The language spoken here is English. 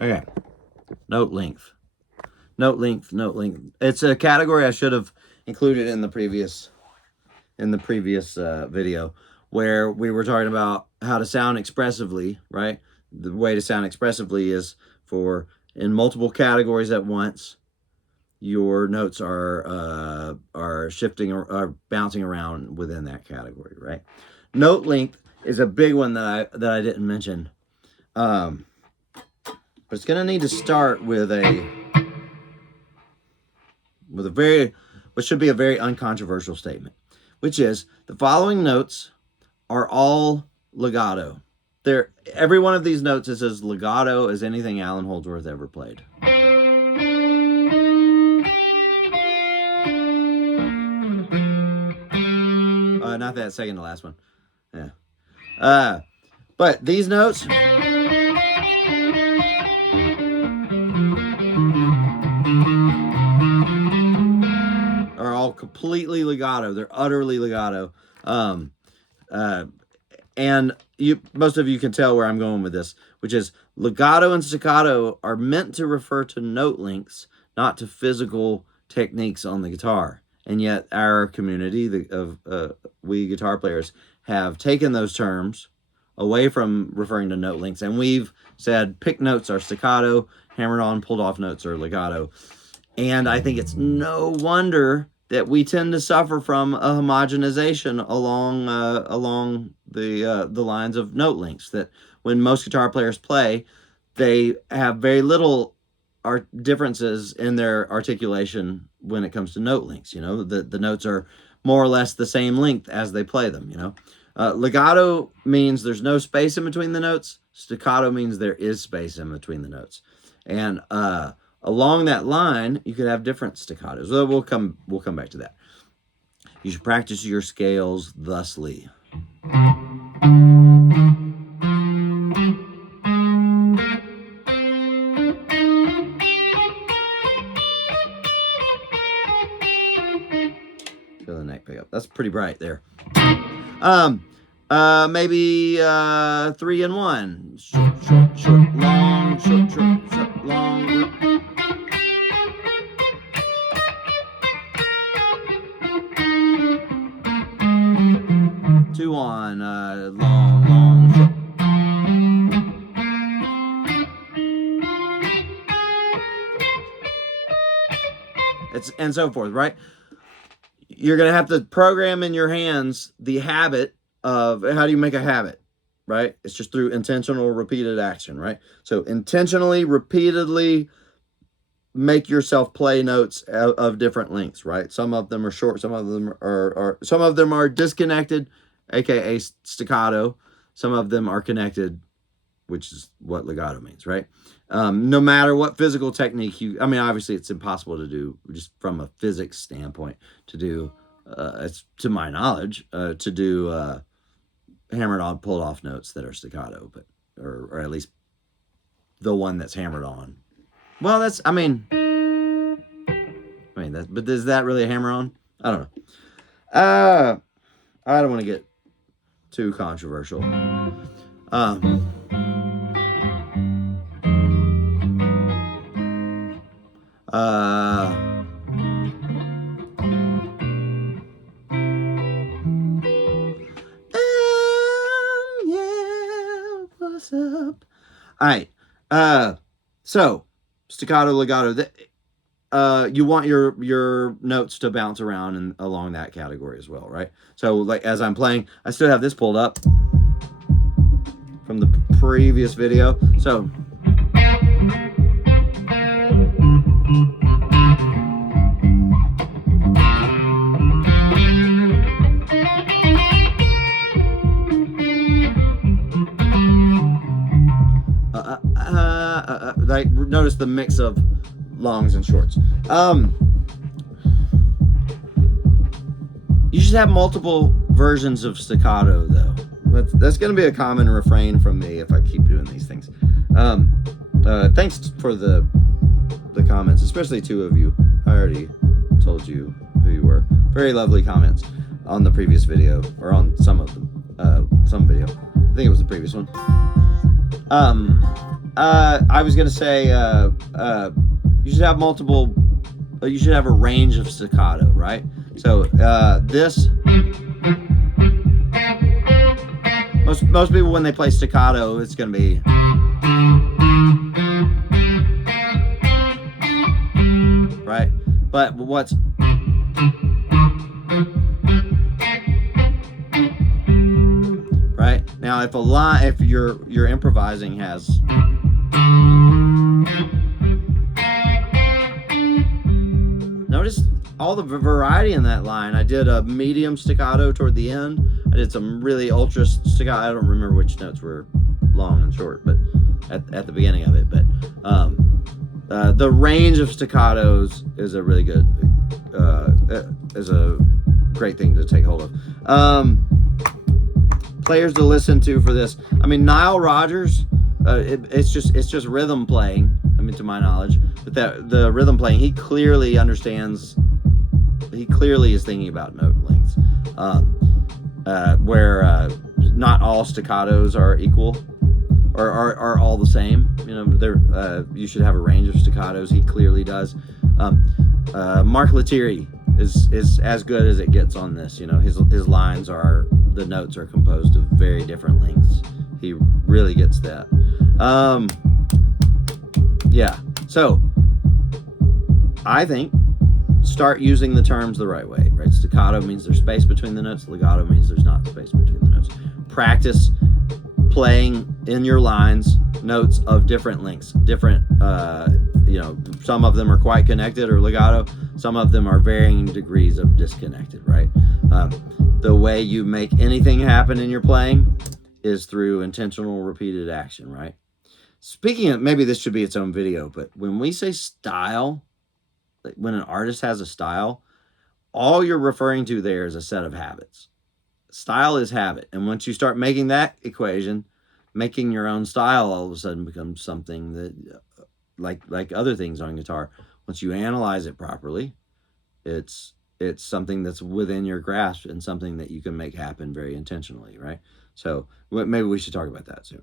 Okay. Note length. Note length. It's a category I should have included in the previous video, where we were talking about how to sound expressively, right? The way to sound expressively is for in multiple categories at once. Your notes are shifting or are bouncing around within that category, right? Note length is a big one that I didn't mention, but it's gonna need to start with what should be a very uncontroversial statement, which is the following notes are all legato. Every one of these notes is as legato as anything Allen Holdsworth ever played. Not that second to last one. Yeah. But these notes are all completely legato. They're utterly legato. And most of you can tell where I'm going with this, which is legato and staccato are meant to refer to note lengths, not to physical techniques on the guitar. And yet our community of we guitar players have taken those terms away from referring to note lengths, and we've said pick notes are staccato, hammered on, pulled off notes are legato. And I think it's no wonder that we tend to suffer from a homogenization along the lines of note lengths. That when most guitar players play, they have very little differences in their articulation when it comes to note lengths. You know, the notes are more or less the same length as they play them. You know, legato means there's no space in between the notes. Staccato means there is space in between the notes, and along that line, you could have different staccatos. We'll come back to that. You should practice your scales thusly. Feel the neck pick up. That's pretty bright there. Maybe 3 and 1. Short, long, short, long. 2 on, long, short. And so forth, right? You're going to have to program in your hands the habit of how do you make a habit, right? It's just through intentional repeated action, right? So intentionally, repeatedly make yourself play notes of different lengths, right? Some of them are short, some of them are disconnected, aka staccato. Some of them are connected, which is what legato means, right? No matter what physical technique obviously it's impossible to do just from a physics standpoint to do, it's to my knowledge, to do hammered on, pulled off notes that are staccato, but or at least the one that's hammered on. Well, but is that really a hammer on? I don't know. I don't want to get too controversial. Yeah, what's up? All right. So staccato, legato. You want your notes to bounce around and along that category as well, right? So like as I'm playing, I still have this pulled up from the previous video. So like notice the mix of longs and shorts. You should have multiple versions of staccato, though. That's going to be a common refrain from me if I keep doing these things. Thanks for the comments, especially 2 of you. I already told you who you were. Very lovely comments on the previous video, or on some of them. Some video. I think it was the previous one. I was gonna say you should have multiple. You should have a range of staccato, right? So this most people when they play staccato, it's gonna be right. But what's right now, if your improvising has notice all the variety in that line. I did a medium staccato toward the end. I did some really ultra staccato. I don't remember which notes were long and short, but at the beginning of it. But the range of staccatos is a really good, is a great thing to take hold of. Players to listen to for this. I mean, Nile Rodgers. It's just rhythm playing. I mean, to my knowledge, but the rhythm playing, he clearly understands. He clearly is thinking about note lengths, where not all staccatos are equal, or are all the same. You know, you should have a range of staccatos. He clearly does. Mark Lettieri is as good as it gets on this. You know, his lines the notes are composed of very different lengths. He really gets that. Yeah. So I think start using the terms the right way, right? Staccato means there's space between the notes. Legato means there's not space between the notes. Practice playing in your lines notes of different lengths, different, some of them are quite connected or legato. Some of them are varying degrees of disconnected, right? The way you make anything happen in your playing is through intentional repeated action, right? Speaking of, maybe this should be its own video, but when we say style, like when an artist has a style, all you're referring to there is a set of habits. Style is habit. And once you start making that equation, making your own style all of a sudden becomes something that, like other things on guitar, once you analyze it properly, it's something that's within your grasp and something that you can make happen very intentionally, right? So maybe we should talk about that soon.